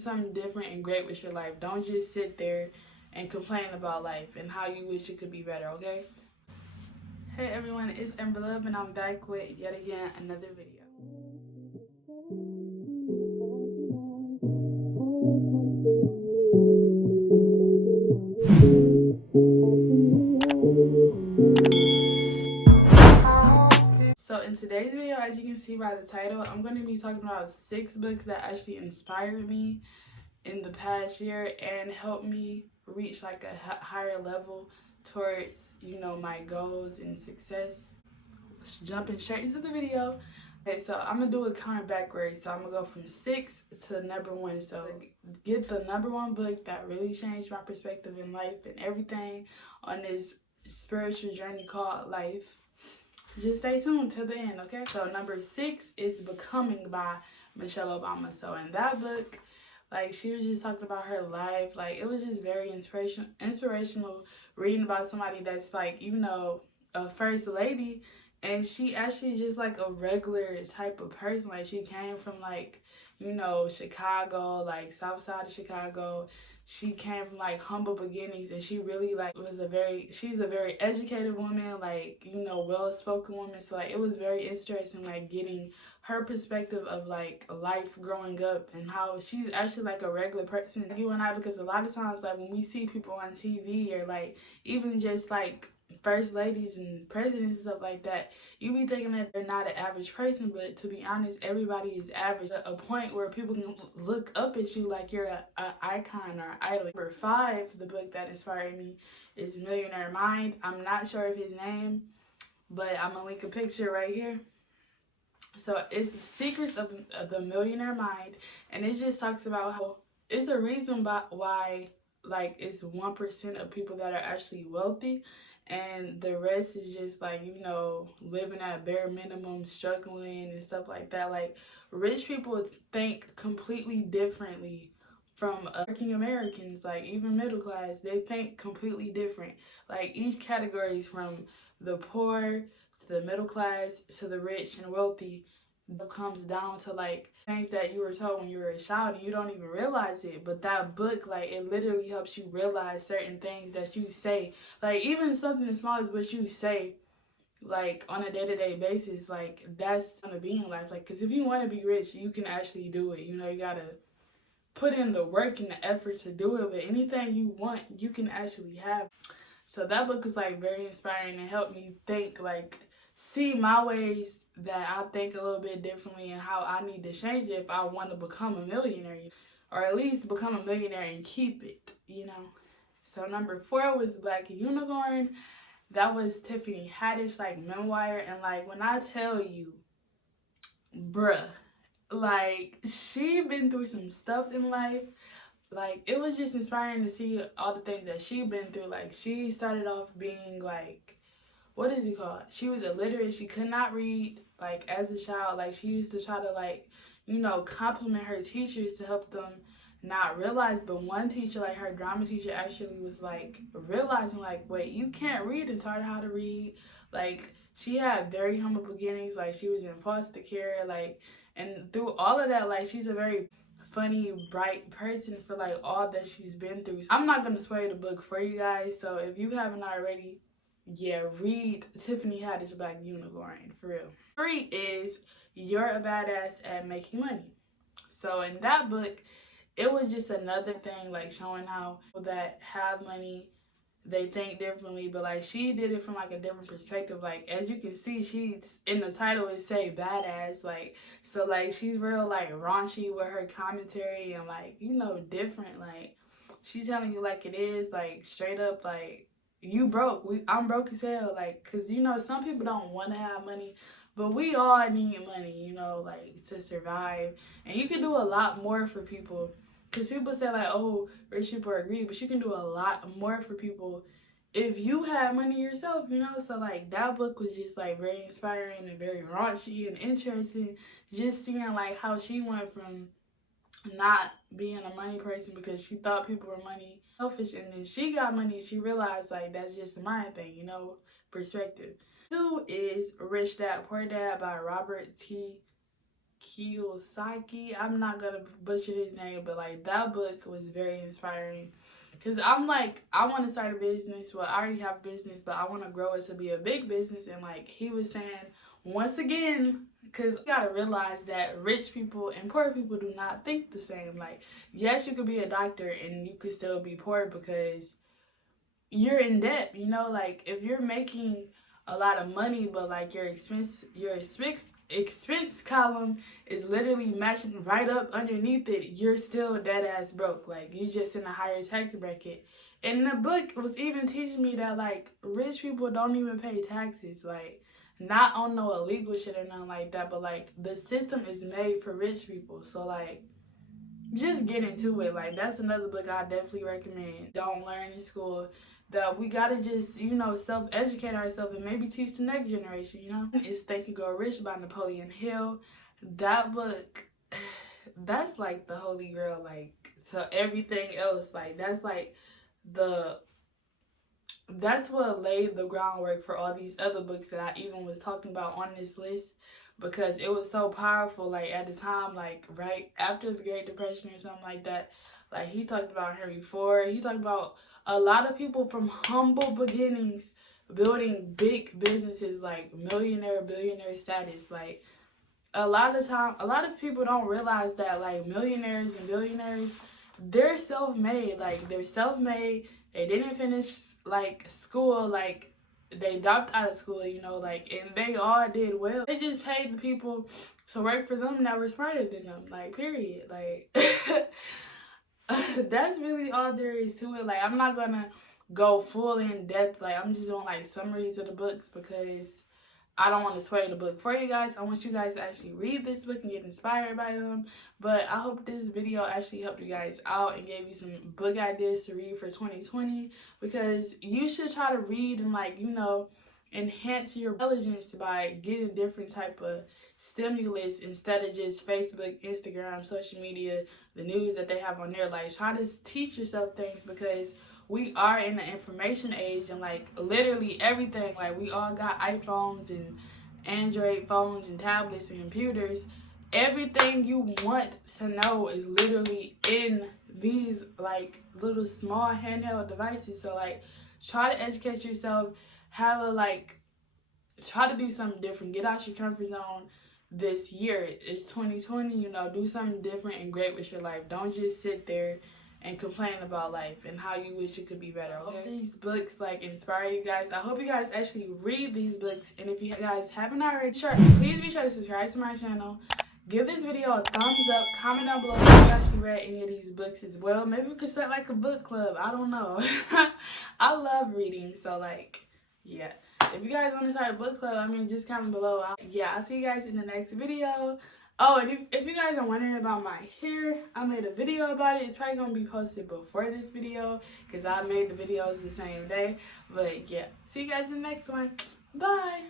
something different and great with your life. Don't just sit there and complain about life and how you wish it could be better, okay? Hey everyone, it's Amber Love and I'm back with yet again another video. So in today's video, as you can see by the title, I'm going to be talking about 6 books that actually inspired me in the past year and helped me reach like a higher level towards, you know, my goals and success. Jumping straight into the video. Okay, so I'm gonna do it kind of backwards. So I'm gonna go from 6 to number 1. So get the number 1 book that really changed my perspective in life and everything on this spiritual journey called life. Just stay tuned to the end, okay? So number 6 is Becoming by Michelle Obama. So in that book, like, she was just talking about her life. Like, it was just very inspirational reading about somebody that's like, you know, a first lady, and she actually just like a regular type of person. Like, she came from like, you know, Chicago, like south side of Chicago. She came from like humble beginnings, and she really like she's a very educated woman, like, you know, well-spoken woman. So like, it was very interesting, like, getting her perspective of like life growing up and how she's actually like a regular person, like you and I, because a lot of times, like, when we see people on TV or like even just like first ladies and presidents and stuff like that, you be thinking that they're not an average person, but to be honest, everybody is average. A point where people can look up at you like you're a icon or idol. Number 5, the book that inspired me, is Millionaire Mind. I'm not sure of his name, but I'm gonna link a picture right here. So it's The Secrets of the Millionaire Mind, and it just talks about how it's a reason why like it's 1% of people that are actually wealthy, and the rest is just like, you know, living at bare minimum, struggling and stuff like that. Like, rich people think completely differently from working Americans, like even middle class. They think completely different. Like, each category is from the poor to the middle class to the rich and wealthy. It comes down to like things that you were told when you were a child and you don't even realize it. But that book, like, it literally helps you realize certain things that you say. Like, even something as small as what you say, like, on a day-to-day basis, like, that's gonna be in life. Like, because if you want to be rich, you can actually do it. You know, you gotta put in the work and the effort to do it. But anything you want, you can actually have. So that book was like very inspiring and helped me think, like, see my ways that I think a little bit differently and how I need to change it if I want to become a millionaire, or at least become a millionaire and keep it, you know. So number 4 was Black Unicorn. That was Tiffany Haddish, like, memoir. And like, when I tell you, bruh, like, she been through some stuff in life. Like, it was just inspiring to see all the things that she been through. Like, she started off being like, what is it called? She was illiterate. She could not read, like, as a child. Like, she used to try to, like, you know, compliment her teachers to help them not realize. But one teacher, like her drama teacher, actually was like realizing, like, wait, you can't read, and taught her how to read. Like, she had very humble beginnings. Like, she was in foster care. Like, and through all of that, like, she's a very funny, bright person for like all that she's been through. I'm not gonna spoil the book for you guys, so if you haven't already, yeah, read Tiffany Haddish Black Unicorn, for real. 3 is You're a Badass at Making Money. So in that book, it was just another thing, like, showing how people that have money, they think differently, but like, she did it from like a different perspective. Like, as you can see, she's in the title, it say badass, like, so like, she's real like raunchy with her commentary and, like, you know, different. Like, she's telling you like it is, like, straight up, like, you broke, I'm broke as hell. Like, because, you know, some people don't want to have money, but we all need money, you know, like, to survive. And you can do a lot more for people, because people say like, oh, rich people are greedy, but you can do a lot more for people if you have money yourself, you know. So like, that book was just like very inspiring and very raunchy and interesting, just seeing like how she went from not being a money person because she thought people were money selfish, and then she got money, she realized like that's just a mind thing, you know, perspective. 2 is Rich Dad Poor Dad by Robert T. Kiyosaki. I'm not gonna butcher his name, but like that book was very inspiring. Cause I'm like, I want to start a business. Well, I already have a business, but I want to grow it to be a big business. And like he was saying, once again, cause you gotta realize that rich people and poor people do not think the same. Like, yes, you could be a doctor and you could still be poor because you're in debt, you know, like if you're making a lot of money but like your expense column is literally matching right up underneath it, you're still dead ass broke. Like you just in a higher tax bracket. And the book was even teaching me that like rich people don't even pay taxes, like not on no illegal shit or nothing like that, but like the system is made for rich people. So like just get into it. Like that's another book I definitely recommend. Don't learn in school. That we gotta just, you know, self-educate ourselves and maybe teach the next generation, you know? It's Think and Grow Rich by Napoleon Hill. That book, that's like the holy grail, like to everything else. Like the that's what laid the groundwork for all these other books that I even was talking about on this list, because it was so powerful. Like at the time, like right after the Great Depression or something like that, like he talked about Henry Ford. He talked about a lot of people from humble beginnings building big businesses, like millionaire, billionaire status. Like a lot of time, a lot of people don't realize that like millionaires and billionaires, they're self-made. Like they're self-made. They didn't finish like school, like they dropped out of school, you know, like, and they all did well. They just paid the people to work for them that were smarter than them, like period. Like that's really all there is to it. Like I'm not gonna go full in depth. Like I'm just doing like summaries of the books because I don't want to sway the book for you guys. I want you guys to actually read this book and get inspired by them. But I hope this video actually helped you guys out and gave you some book ideas to read for 2020, because you should try to read and like, you know, enhance your intelligence by getting different type of stimulus instead of just Facebook, Instagram, social media, the news that they have on there. Like try to teach yourself things, because we are in the information age, and like literally everything, like we all got iPhones and Android phones and tablets and computers. Everything you want to know is literally in these like little small handheld devices. So like try to educate yourself, have a like try to do something different, get out your comfort zone this year. It's 2020, you know, do something different and great with your life. Don't just sit there and complain about life and how you wish it could be better. Okay? I hope these books like inspire you guys. I hope you guys actually read these books, and if you guys haven't already, please be sure to subscribe to my channel. Give this video a thumbs up. Comment down below if you actually read any of these books as well. Maybe we could start like a book club. I don't know. I love reading, so like, yeah. If you guys want to start a book club, I mean, just comment below. Yeah, I'll see you guys in the next video. Oh, and if you guys are wondering about my hair, I made a video about it. It's probably going to be posted before this video because I made the videos the same day. But yeah, see you guys in the next one. Bye.